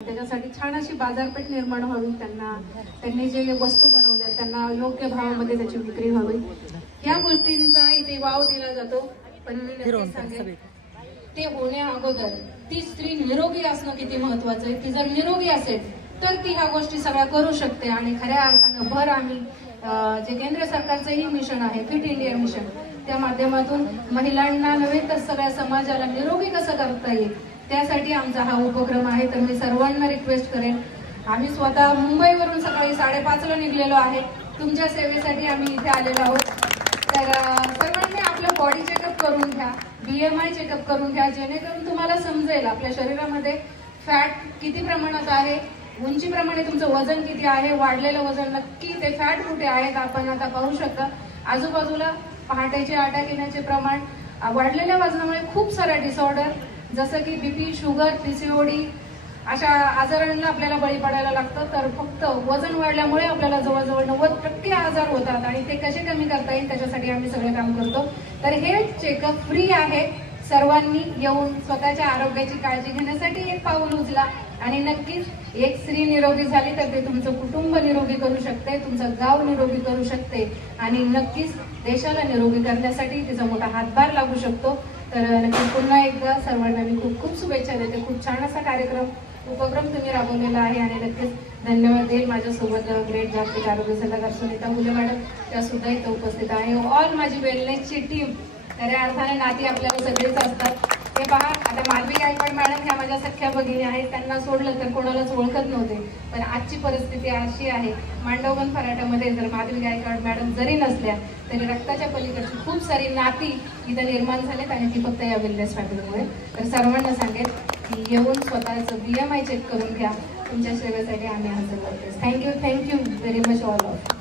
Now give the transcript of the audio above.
त्याच्यासाठी छान अशी बाजारपेठ निर्माण व्हावी, त्यांनी जे वस्तू बनवल्या त्यांना योग्य भावामध्ये त्याची विक्री व्हावी, या गोष्टींचा इथे वाव दिला जातो. पण मी नक्कीच सांगेन ते होण्या अगोदर ती स्त्री निरोगी असणं किती महत्वाचं आहे. ती जर निरोगी असेल तर ती ह्या गोष्टी सगळ्या करू शकते. आणि खऱ्या अर्थानं भर आम्ही जे केंद्र सरकारचंही मिशन आहे फिट इंडिया मिशन, त्या माध्यमातून महिलांना नव्हे तर सगळ्या समाजाला निरोगी कसं करता येईल त्यासाठी आमचा हा उपक्रम आहे. तर मी सर्वांना रिक्वेस्ट करेन, आम्ही स्वतः मुंबईवरून सकाळी 5:30ला निघलेलो आहे, तुमच्या सेवेसाठी आम्ही इथे आलेलो आहोत. तर सर्वांनी आपलं बॉडी चेकअप करून घ्या, BMI चेकअप करून घ्या, जेणेकरून तुम्हाला समजेल आपल्या शरीरामध्ये फॅट किती प्रमाणात आहे, उंचीप्रमाणे तुमचं वजन किती आहे, वाढलेलं वजन नक्की ते फॅट कुठे आहेत आपण आता पाहू शकता. आजूबाजूला पहाटेचे अटॅक येण्याचे प्रमाण, वाढलेल्या वजनामुळे खूप साऱ्या डिसऑर्डर जसं की BP, शुगर, PCOD अशा आजारांना आपल्याला बळी पडायला लागतं. तर फक्त वजन वाढल्यामुळे आपल्याला जवळजवळ 90% आजार होतात आणि ते कसे कमी करता येईल त्याच्यासाठी आम्ही सगळे काम करतो. तर हे चेकअप फ्री आहे. सर्वांनी येऊन स्वतःच्या आरोग्याची काळजी घेण्यासाठी एक पाऊल उचला आणि नक्कीच एक स्त्री निरोगी झाली तर ते तुमचं कुटुंब निरोगी करू शकते, तुमचं गाव निरोगी करू शकते आणि नक्कीच देशाला निरोगी करण्यासाठी तिचा मोठा हातभार लागू शकतो. तर नक्कीच पुन्हा एकदा सर्वांना मी खूप खूप शुभेच्छा देते. खूप छान असा उपक्रम तुम्ही राबवलेला आहे आणि नक्कीच धन्यवाद देईल. माझ्यासोबत ग्रेट जागतिक आरोग्य सल्लागार सुनीता मुले मॅडम त्या सुद्धा इथं उपस्थित आहे. ऑल माझी वेलनेसची टीम, खऱ्या अर्थाने नाती आपल्याला सगळेच असतात. हे पहा, आता माधवी गायकवाड मॅडम ह्या माझ्या सख्या भगिनी आहेत, त्यांना सोडलं तर कोणालाच ओळखत नव्हते. पण आजची परिस्थिती अशी आहे, मांडवगण फराटामध्ये जर माधवी गायकवाड मॅडम जरी नसल्या तरी रक्ताच्या पलीकडची खूप सारी नाती इथं निर्माण झालेत आणि ती फक्त या वेलनेस फॅमिलीमुळे. तर सर्वांना सांगेल की येऊन स्वतःचं BMI चेक करून घ्या, तुमच्या सेवेसाठी आम्ही हजर करतो. Thank you very much all of.